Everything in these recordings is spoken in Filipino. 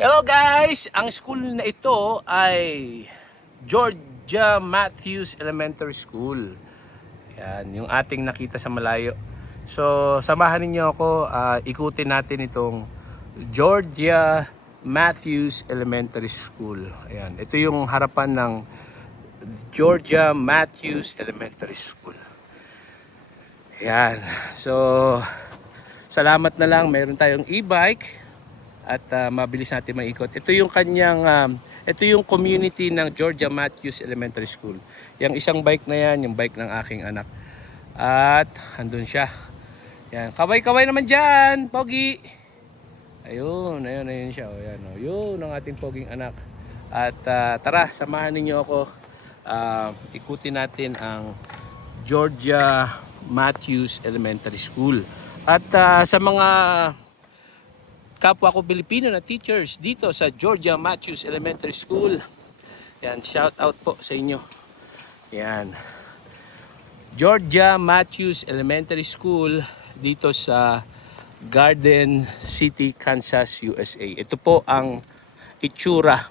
Hello guys! Ang school na ito ay Georgia Matthews Elementary School. Yan, yung ating nakita sa malayo. So, samahan niyo ako, ikutin natin itong Georgia Matthews Elementary School. Ayan, ito yung harapan ng Georgia Matthews Elementary School. Ayan, so salamat na lang, meron tayong e-bike at mabilis natin maikot. Ito yung kanyang ito yung community ng Georgia Matthews Elementary School. Yung isang bike na yan, yung bike ng aking anak. At andun siya. Yan, kaway-kaway naman diyan, Pogi. Ayun siya. Ayan, yun ang ating poging anak. At tara, samahan niyo ako. Ikutin natin ang Georgia Matthews Elementary School. At sa mga kapwa ko Pilipino na teachers dito sa Georgia Matthews Elementary School. Yan, shout out po sa inyo. Yan. Georgia Matthews Elementary School dito sa Garden City, Kansas, USA. Ito po ang itsura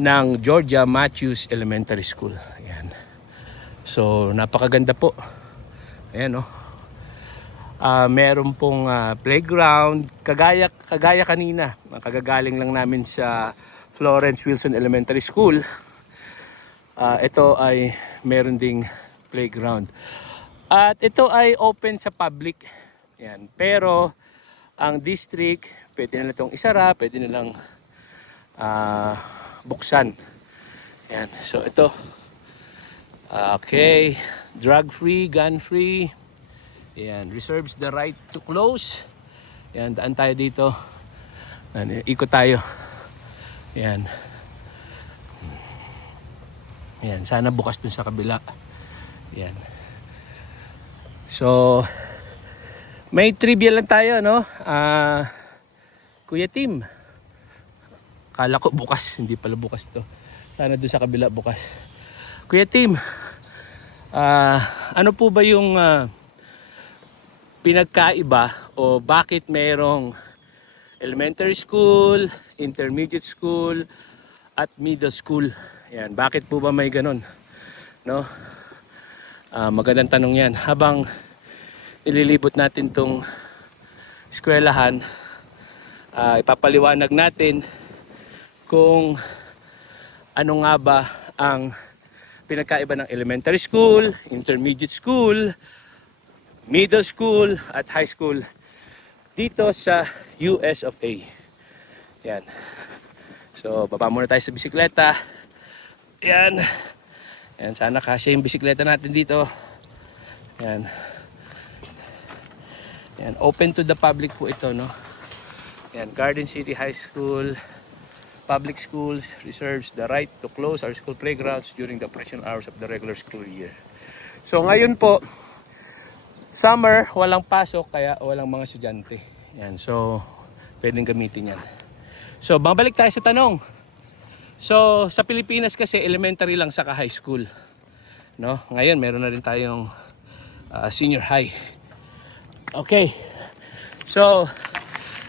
ng Georgia Matthews Elementary School. Yan. So, napakaganda po. Ayan, oh. Meron pong playground kagaya kanina, kagagaling lang namin sa Florence Wilson Elementary School. Ito ay meron ding playground at ito ay open sa public. Yan. Pero ang district pwede na itong isara, pwede na lang buksan. Yan. So ito, okay, drug free, gun free. Yan, reserves the right to close. Yan, daan tayo dito. Yan, ikot tayo. Yan. Yan, sana bukas dun sa kabila. Yan. So, may trivia lang tayo, no? Kuya Tim. Kala ko bukas, hindi pala bukas to. Sana dun sa kabila bukas. Kuya Tim, ano po ba yung pinagkaiba o bakit mayroong elementary school, intermediate school at middle school? Yan, bakit po ba may ganun? No? Magandang tanong 'yan. Habang nililibot natin tong eskwelahan, ipapaliwanag natin kung ano nga ba ang pinagkaiba ng elementary school, intermediate school, middle school at high school dito sa US of A. Yan. So, baba muna tayo sa bisikleta. Yan. Yan, sana kasya yung bisikleta natin dito. Yan. Yan, open to the public po ito, no? Yan, Garden City High School. Public schools reserves the right to close our school playgrounds during the operation hours of the regular school year. So, ngayon po, summer, walang pasok kaya walang mga estudyante. Yan, so pwedeng gamitin yan. So, babalik tayo sa tanong. So, sa Pilipinas kasi elementary lang saka high school. No? Ngayon, meron na rin tayong senior high. Okay. So,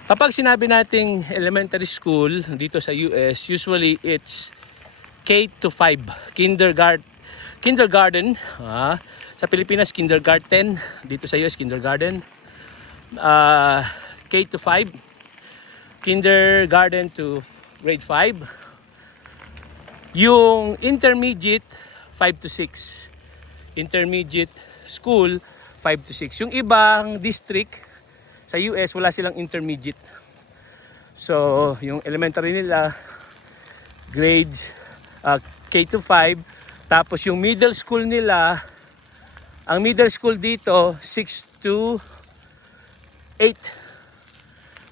kapag sinabi nating elementary school dito sa US, usually it's K to 5. Kindergarten. Sa Pilipinas, kindergarten. Dito sa US, kindergarten. K to 5. Kindergarten to grade 5. Yung intermediate, 5 to 6. Intermediate school, 5 to 6. Yung ibang district sa US, wala silang intermediate. So, yung elementary nila, grades K to 5. Tapos yung middle school nila, ang middle school dito, 6 to 8.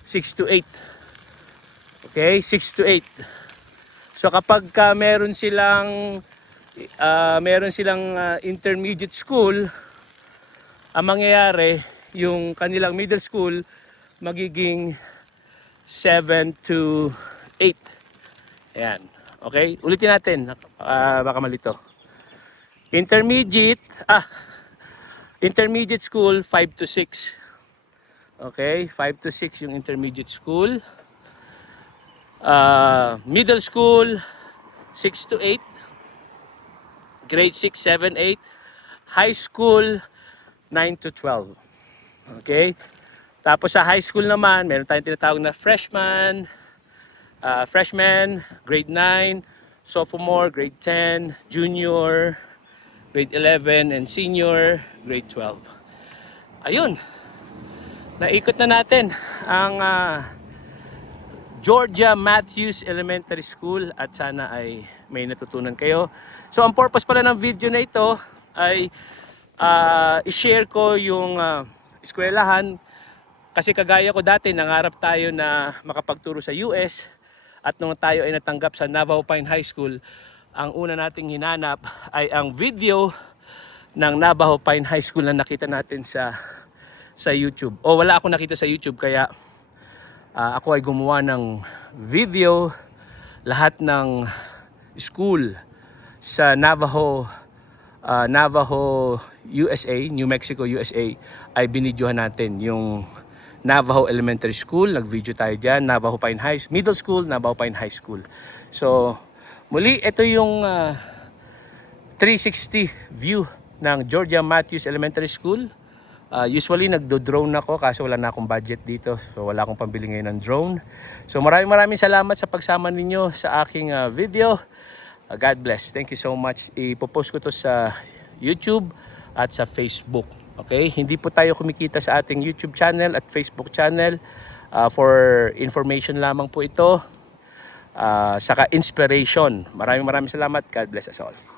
6 to 8. Okay, 6 to 8. So kapag meron silang intermediate school, ang mangyayari, yung kanilang middle school magiging 7 to 8. Ayan. Okay, ulitin natin. Baka malito. Intermediate school, 5 to 6. Okay, 5 to 6 yung intermediate school. Middle school, 6 to 8. Grade 6, 7, 8. High school, 9 to 12. Okay? Tapos sa high school naman, meron tayong tinatawag na freshman, grade 9, sophomore, grade 10, junior, grade 11, and senior, grade 12. Ayun, naikot na natin ang Georgia Matthews Elementary School at sana ay may natutunan kayo. So ang purpose pala ng video na ito ay i-share ko yung eskwelahan kasi kagaya ko dati nangarap tayo na makapagturo sa US at nung tayo ay natanggap sa Navajo Pine High School, ang una nating hinanap ay ang video ng Navajo Pine High School na nakita natin sa YouTube. O wala ako nakita sa YouTube kaya ako ay gumawa ng video lahat ng school sa Navajo USA, New Mexico, USA ay binidyohan natin yung Navajo Elementary School, nag-video tayo dyan, Navajo Pine High Middle School, Navajo Pine High School. So, muli, ito yung 360 view ng Georgia Matthews Elementary School. Usually nagdo-drone ako kaso wala na akong budget dito. So wala akong pambili ngayon ng drone. So maraming salamat sa pagsama ninyo sa aking video. God bless. Thank you so much. Ipopost ko to sa YouTube at sa Facebook. Okay? Hindi po tayo kumikita sa ating YouTube channel at Facebook channel. For information lamang po ito. Saka inspiration. Maraming salamat. God bless us all.